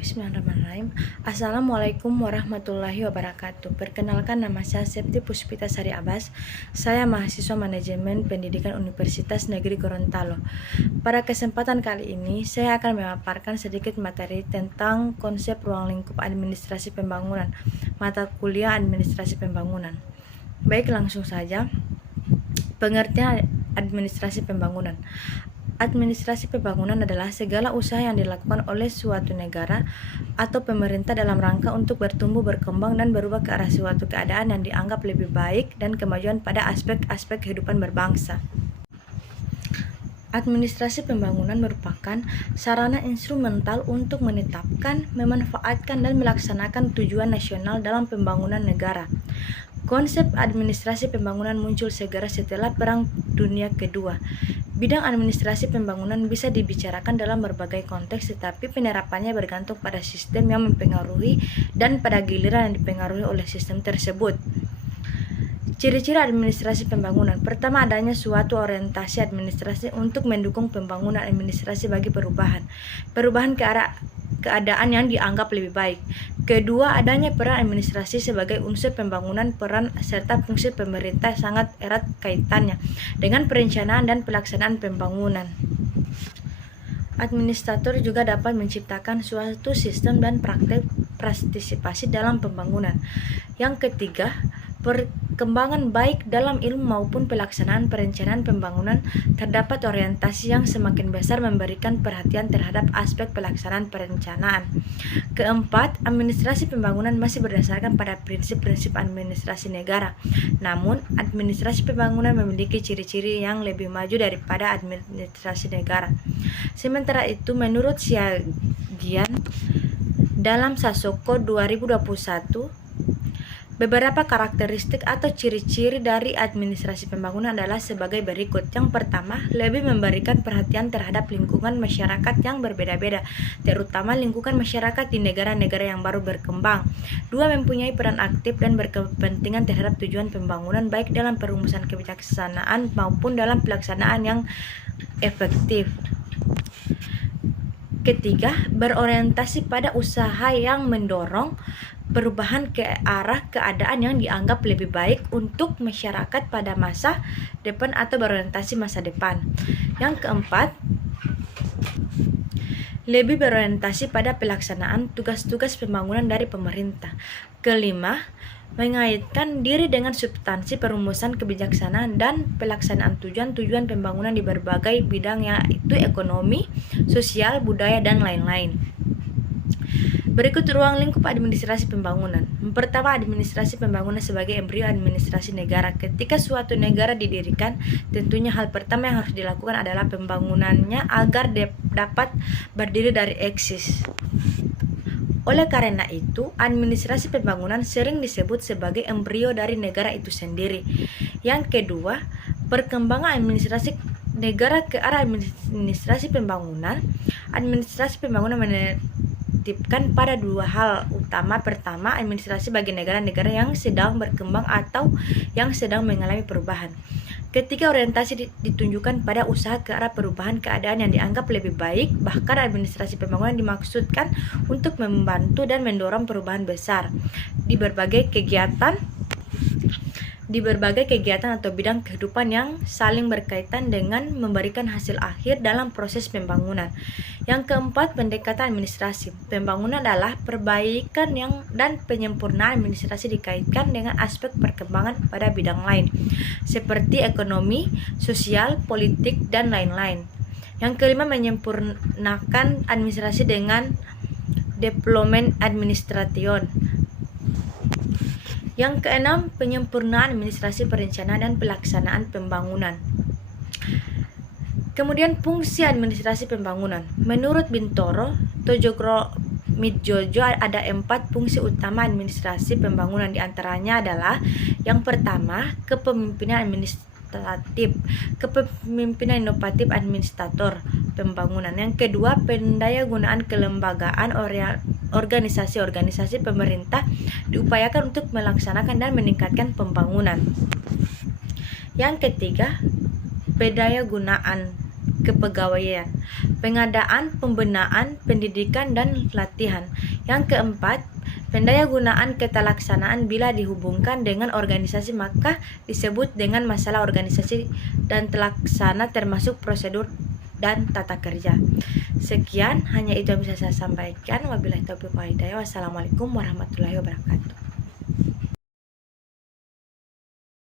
Bismillahirrahmanirrahim. Assalamualaikum warahmatullahi wabarakatuh. Perkenalkan, nama saya Septi Puspita Sari Abbas. Saya mahasiswa manajemen pendidikan Universitas Negeri Gorontalo. Pada kesempatan kali ini, saya akan memaparkan sedikit materi tentang konsep ruang lingkup administrasi pembangunan, mata kuliah administrasi pembangunan. Baik, langsung saja. Pengertian administrasi pembangunan. Administrasi pembangunan adalah segala usaha yang dilakukan oleh suatu negara atau pemerintah dalam rangka untuk bertumbuh, berkembang, dan berubah ke arah suatu keadaan yang dianggap lebih baik dan kemajuan pada aspek-aspek kehidupan berbangsa. Administrasi pembangunan merupakan sarana instrumental untuk menetapkan, memanfaatkan, dan melaksanakan tujuan nasional dalam pembangunan negara. Konsep administrasi pembangunan muncul segera setelah Perang Dunia Kedua. Bidang administrasi pembangunan bisa dibicarakan dalam berbagai konteks, tetapi penerapannya bergantung pada sistem yang mempengaruhi dan pada giliran yang dipengaruhi oleh sistem tersebut. Ciri-ciri administrasi pembangunan. Pertama, adanya suatu orientasi administrasi untuk mendukung pembangunan administrasi bagi perubahan ke arah keadaan yang dianggap lebih baik. Kedua, adanya peran administrasi sebagai unsur pembangunan. Peran serta fungsi pemerintah sangat erat kaitannya dengan perencanaan dan pelaksanaan pembangunan. Administrator juga dapat menciptakan suatu sistem dan praktek partisipasi dalam pembangunan. Yang ketiga, perkembangan baik dalam ilmu maupun pelaksanaan perencanaan pembangunan. Terdapat orientasi yang semakin besar memberikan perhatian terhadap aspek pelaksanaan perencanaan. Keempat, administrasi pembangunan masih berdasarkan pada prinsip-prinsip administrasi negara. Namun, administrasi pembangunan memiliki ciri-ciri yang lebih maju daripada administrasi negara. Sementara itu, menurut Siagian dalam Sasoko 2021, beberapa karakteristik atau ciri-ciri dari administrasi pembangunan adalah sebagai berikut. Yang pertama, lebih memberikan perhatian terhadap lingkungan masyarakat yang berbeda-beda, terutama lingkungan masyarakat di negara-negara yang baru berkembang. Dua, mempunyai peran aktif dan berkepentingan terhadap tujuan pembangunan, baik dalam perumusan kebijaksanaan maupun dalam pelaksanaan yang efektif. Ketiga, berorientasi pada usaha yang mendorong perubahan ke arah keadaan yang dianggap lebih baik untuk masyarakat pada masa depan atau berorientasi masa depan. Yang keempat, lebih berorientasi pada pelaksanaan tugas-tugas pembangunan dari pemerintah. Kelima, mengaitkan diri dengan substansi perumusan kebijaksanaan dan pelaksanaan tujuan-tujuan pembangunan di berbagai bidang, yaitu ekonomi, sosial, budaya, dan lain-lain. Berikut ruang lingkup administrasi pembangunan. Pertama, administrasi pembangunan sebagai embrio administrasi negara. Ketika suatu negara didirikan, tentunya hal pertama yang harus dilakukan adalah pembangunannya agar dapat berdiri dari eksis. Oleh karena itu, administrasi pembangunan sering disebut sebagai embrio dari negara itu sendiri. Yang kedua, perkembangan administrasi negara ke arah administrasi pembangunan. Administrasi pembangunan menitipkan pada dua hal utama. Pertama, administrasi bagi negara-negara yang sedang berkembang atau yang sedang mengalami perubahan. Ketiga, orientasi ditunjukkan pada usaha ke arah perubahan keadaan yang dianggap lebih baik. Bahkan administrasi pembangunan dimaksudkan untuk membantu dan mendorong perubahan besar di berbagai kegiatan atau bidang kehidupan yang saling berkaitan dengan memberikan hasil akhir dalam proses pembangunan. Yang keempat, pendekatan administrasi pembangunan adalah perbaikan dan penyempurnaan administrasi dikaitkan dengan aspek perkembangan pada bidang lain seperti ekonomi, sosial, politik, dan lain-lain. Yang kelima, menyempurnakan administrasi dengan development administration. Yang keenam, penyempurnaan administrasi perencanaan dan pelaksanaan pembangunan. Kemudian, fungsi administrasi pembangunan. Menurut Bintoro, Tojokro Midjojo, ada 4 fungsi utama administrasi pembangunan. Di antaranya adalah yang pertama, kepemimpinan administratif, kepemimpinan inovatif administrator pembangunan. Yang kedua, pendayagunaan kelembagaan organisasi-organisasi pemerintah diupayakan untuk melaksanakan dan meningkatkan pembangunan. Yang ketiga, pendayagunaan kepegawaian, pengadaan, pembinaan, pendidikan, dan latihan. Yang keempat, pendayagunaan ketelaksanaan bila dihubungkan dengan organisasi maka disebut dengan masalah organisasi dan telaksana termasuk prosedur dan tata kerja. Sekian, hanya itu yang bisa saya sampaikan. Wabillahi taufiq wal hidayah. Wassalamualaikum warahmatullahi wabarakatuh.